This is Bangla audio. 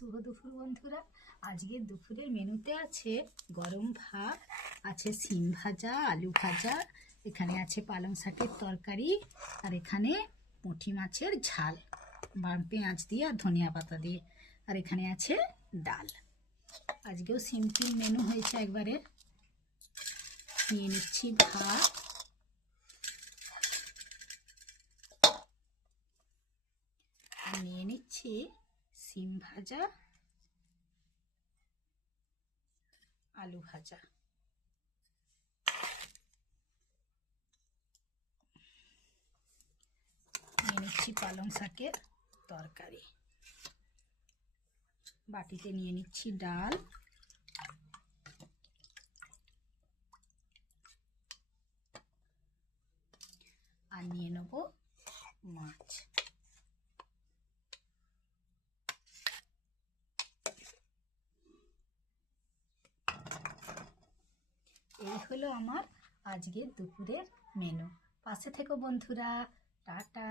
শুভ দুপুর বন্ধুরা। আজকে দুপুরের মেনুতে আছে গরম ভাত, আছে সিম ভাজা, আলু ভাজা, এখানে আছে পালং শাকের তরকারি, আর এখানে পুঁটি মাছের ঝাল বা পেঁয়াজ দিয়ে আর ধনিয়া পাতা দিয়ে, আর এখানে আছে ডাল। আজকেও সিম্পল মেনু হয়েছে একবারে। নিয়ে নিচ্ছি ভাত, আর নিয়ে নিচ্ছি সিম ভাজা, আলু ভাজা। নিয়ে নিচ্ছি পালং শাকের তরকারি। বাটিতে নিয়ে নিচ্ছি ডাল, আর নিয়ে নেব মাছ। এই হলো আমার আজকের দুপুরের মেনু। পাশে থেকো বন্ধুরা। টাটা।